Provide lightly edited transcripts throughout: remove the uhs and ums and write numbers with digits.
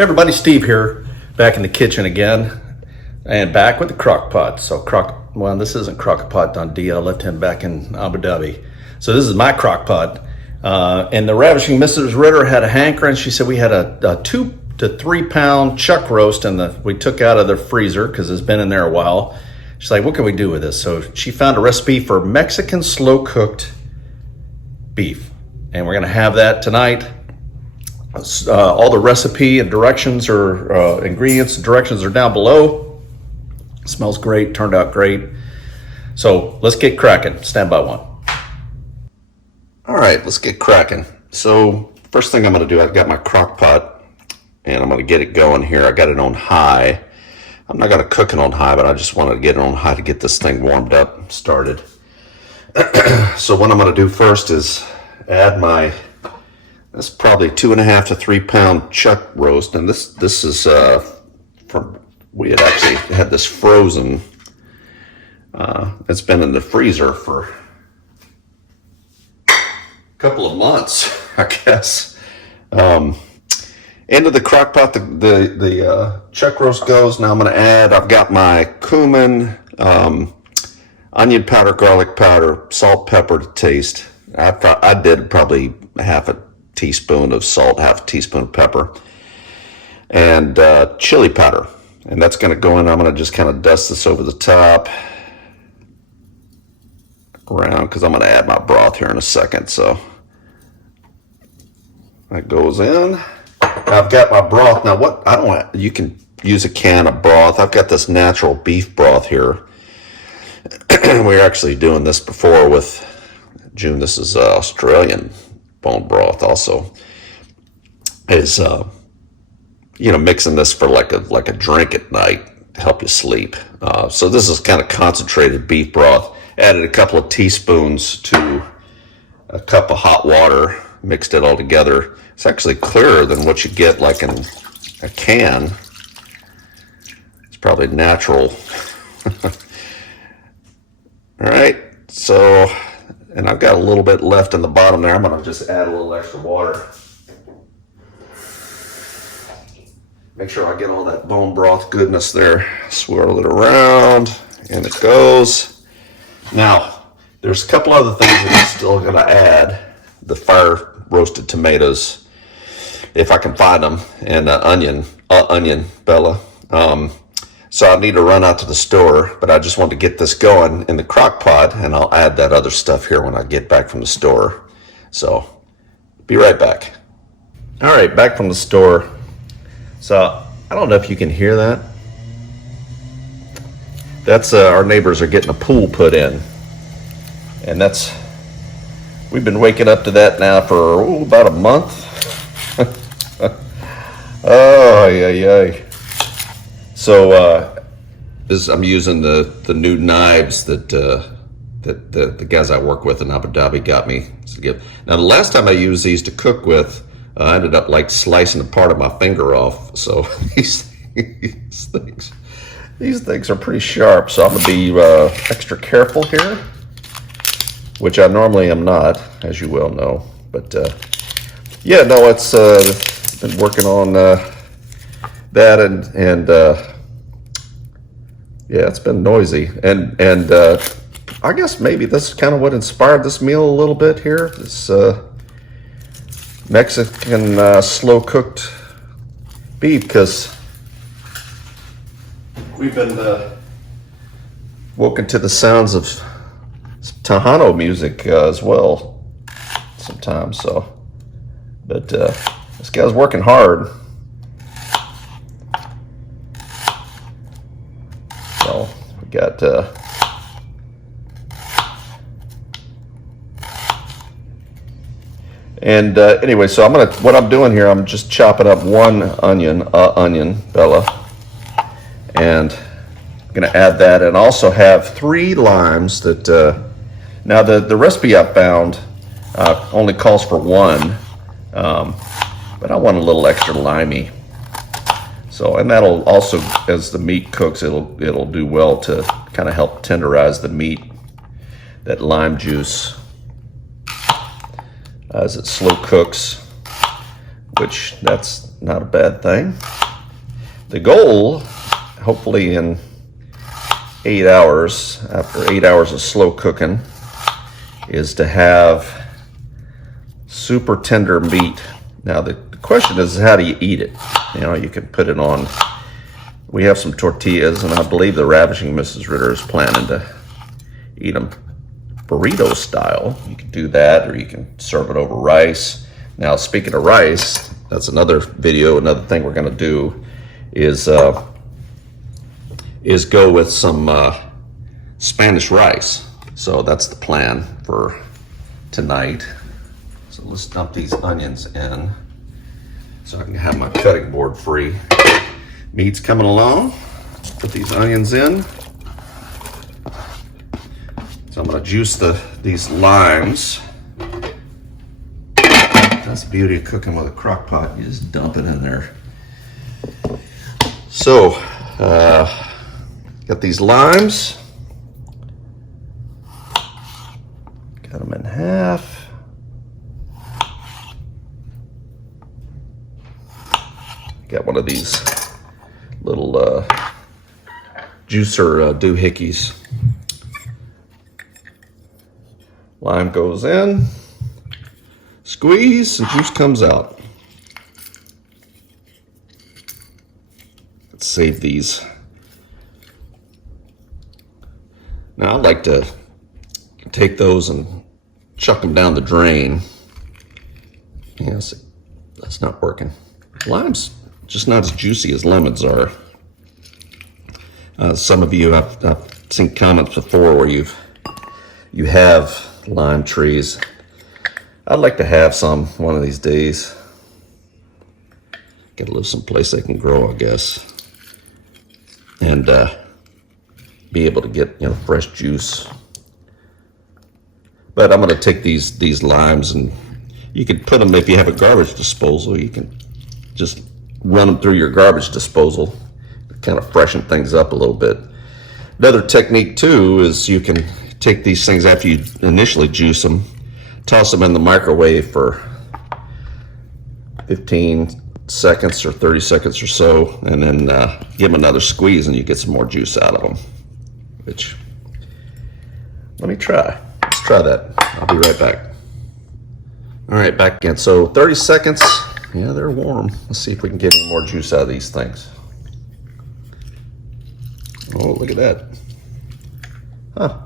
Hey everybody, Steve here, back in the kitchen again, and back with the crock pot. So well, this isn't crock pot Dundee. I left him back in Abu Dhabi. So this is my crock pot. And the ravishing Mrs. Ritter had a hankering. She said we had a 2 to 3 pound chuck roast we took out of the freezer because it's been in there a while. She's like, what can we do with this? So she found a recipe for Mexican slow cooked beef. And we're gonna have that tonight. All the recipe and directions or ingredients and directions are down below. Smells great, turned out great. So let's get cracking. Stand by one. All right, let's get cracking. So first thing I'm gonna do, I've got my crock pot and I'm gonna get it going here. I got it on high. I'm not gonna cook it on high, but I just wanted to get it on high to get this thing warmed up, started. So what I'm gonna do first is add that's probably 2.5 to 3 pound chuck roast, and this is we had actually had this frozen. It's been in the freezer for a couple of months, I guess. Into the crock pot, the chuck roast goes. Now I've got my cumin, onion powder, garlic powder, salt, pepper to taste. I did probably half a teaspoon of salt, half a teaspoon of pepper, and chili powder. And that's going to go in. I'm going to just kind of dust this over the top around because I'm going to add my broth here in a second. So that goes in. I've got my broth. Now you can use a can of broth. I've got this natural beef broth here. We were actually doing this before with June. This is Australian bone broth also. Is mixing this for like a drink at night to help you sleep. So this is kind of concentrated beef broth. Added a couple of teaspoons to a cup of hot water, mixed it all together. It's actually clearer than what you get like in a can. It's probably natural. All right, so, and I've got a little bit left in the bottom there. I'm gonna just add a little extra water. Make sure I get all that bone broth goodness there. Swirl it around, and it goes. Now, there's a couple other things that I'm still gonna add. The fire roasted tomatoes, if I can find them, and onion, Bella. So I need to run out to the store, but I just want to get this going in the crock pot, and I'll add that other stuff here when I get back from the store. So, be right back. All right, back from the store. So, I don't know if you can hear that. That's our neighbors are getting a pool put in. And we've been waking up to that now for about a month. Oh, yeah. So I'm using the new knives that the guys I work with in Abu Dhabi got me to give. Now the last time I used these to cook with, I ended up like slicing a part of my finger off. So these things are pretty sharp. So I'm gonna be extra careful here, which I normally am not, as you well know. But yeah, no, it's been working on that and yeah, it's been noisy, and I guess maybe this is kind of what inspired this meal a little bit here. This Mexican slow cooked beef, because we've been woken to the sounds of Tejano music as well sometimes. So, but this guy's working hard. So we got anyway, so what I'm doing here, I'm just chopping up one onion, Bella, and I'm gonna add that, and also have 3 limes that now the recipe I found only calls for 1, but I want a little extra limey. So, and that'll also, as the meat cooks, it'll do well to kind of help tenderize the meat, that lime juice, as it slow cooks, which that's not a bad thing. The goal, hopefully in 8 hours, after 8 hours of slow cooking, is to have super tender meat. Now the question is, how do you eat it? You know, you can put it on, we have some tortillas, and I believe the Ravishing Mrs. Ritter is planning to eat them burrito style. You can do that, or you can serve it over rice. Now, speaking of rice, that's another video. Another thing we're going to do is go with some Spanish rice. So that's the plan for tonight. So let's dump these onions in so I can have my cutting board free. Meat's coming along. Put these onions in. So I'm going to juice these limes. That's the beauty of cooking with a crock pot. You just dump it in there. So, got these limes. Cut them in half. Got one of these little juicer doohickeys. Lime goes in, squeeze, and juice comes out. Let's save these. Now I like to take those and chuck them down the drain. Yes, that's not working. Lime's just not as juicy as lemons are. Some of you, I've seen comments before where you have lime trees. I'd like to have some one of these days. Gotta live someplace they can grow, I guess, and be able to get, you know, fresh juice. But I'm gonna take these limes, and you can put them, if you have a garbage disposal, you can just run them through your garbage disposal, kind of freshen things up a little bit. Another technique too is you can take these things after you initially juice them, toss them in the microwave for 15 seconds or 30 seconds or so, and then give them another squeeze, and you get some more juice out of them. Which, let me try. Let's try that. I'll be right back. All right, back again. So 30 seconds. Yeah, they're warm. Let's see if we can get any more juice out of these things. Oh, look at that. Huh.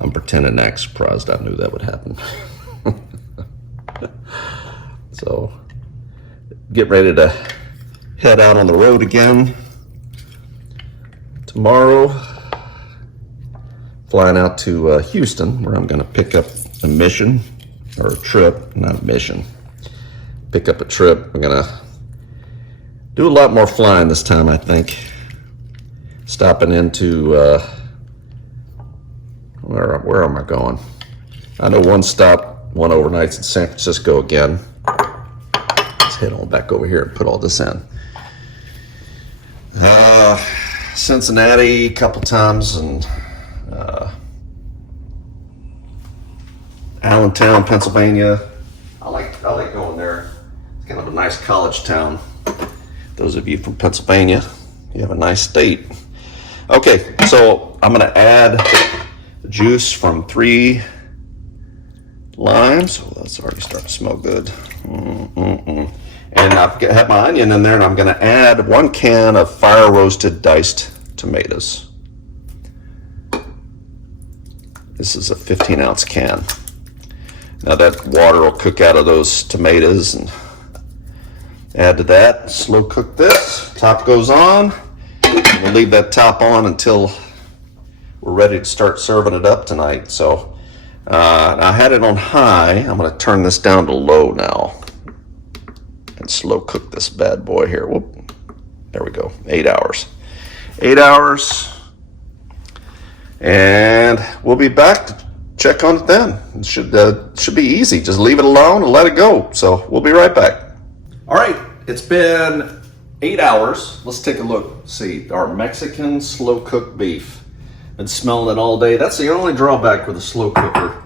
I'm pretending to act surprised. I knew that would happen. So, get ready to head out on the road again tomorrow. Flying out to Houston, where I'm going to pick up a mission, or a trip, not a mission. Pick up a trip. We're going to do a lot more flying this time, I think. Stopping into where am I going? I know one stop, one overnight's in San Francisco again. Let's head on back over here and put all this in. Cincinnati a couple times, and Allentown, Pennsylvania. I like going there. It's kind of a nice college town. Those of you from Pennsylvania, you have a nice state. Okay, so I'm gonna add the juice from 3 limes. Oh, that's already starting to smell good. And I've had my onion in there, and I'm gonna add 1 can of fire roasted diced tomatoes. This is a 15-ounce can. Now that water will cook out of those tomatoes, and add to that. Slow cook this. Top goes on. We'll leave that top on until we're ready to start serving it up tonight. So I had it on high. I'm going to turn this down to low now and slow cook this bad boy here. Whoop. There we go. 8 hours. 8 hours. And we'll be back to check on it then. It should be easy. Just leave it alone and let it go. So we'll be right back. All right, it's been 8 hours. Let's take a look. See, our Mexican slow cooked beef. Been smelling it all day. That's the only drawback with a slow cooker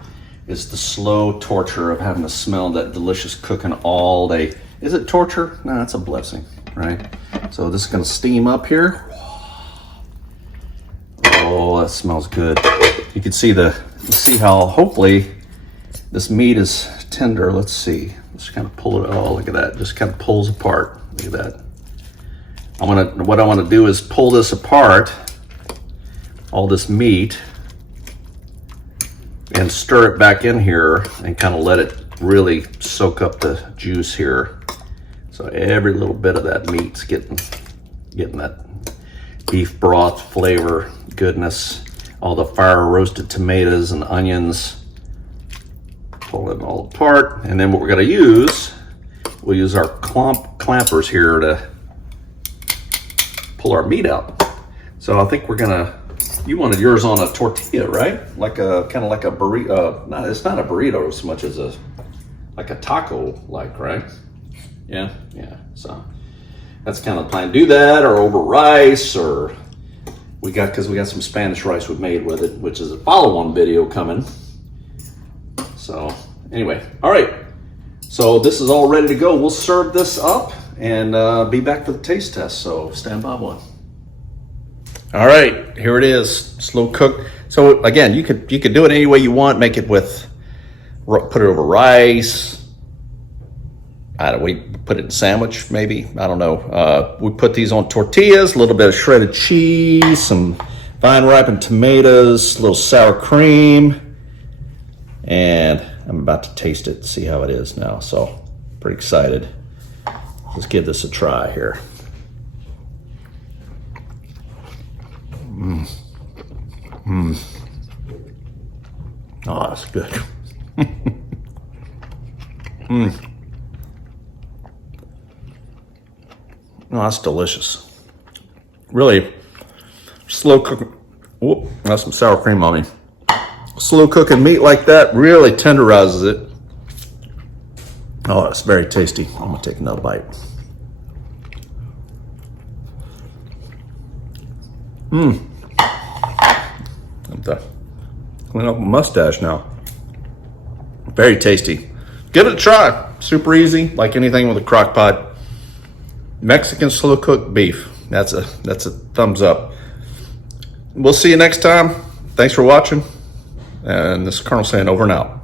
is the slow torture of having to smell that delicious cooking all day. Is it torture? No, it's a blessing, right? So this is gonna steam up here. Oh, that smells good. You can see see how hopefully this meat is tender. Let's see. Let's kind of pull it. Oh, look at that. Just kind of pulls apart. Look at that. What I want to do is pull this apart, all this meat, and stir it back in here and kind of let it really soak up the juice here. So every little bit of that meat's getting that beef broth flavor, goodness, all the fire roasted tomatoes and onions. Pull it all apart, and then what we're gonna use, we'll use our clampers here to pull our meat out. So I think we're gonna, you wanted yours on a tortilla, right? Like a, kind of like a burrito, no, it's not a burrito as much as like a taco, right? Yeah, so that's kind of the plan. Do that or over rice, or because we got some Spanish rice we made with it, which is a follow-on video coming. So anyway, all right. So this is all ready to go. We'll serve this up and be back for the taste test. So stand by one. All right, here it is, slow cooked. So again, you could do it any way you want. Make it with, put it over rice. We put it in sandwich, maybe. I don't know. We put these on tortillas, a little bit of shredded cheese, some vine ripened tomatoes, a little sour cream. And I'm about to taste it, see how it is now. So pretty excited. Let's give this a try here. Oh, that's good. Oh, that's delicious. Really slow cook. Whoop, that's some sour cream on me. Slow cooking meat like that really tenderizes it. Oh, it's very tasty. I'm gonna take another bite. I'm to clean up my mustache now. Very tasty. Give it a try. Super easy, like anything with a crock pot. Mexican slow cooked beef. That's a thumbs up. We'll see you next time. Thanks for watching. And this is Colonel saying over and out.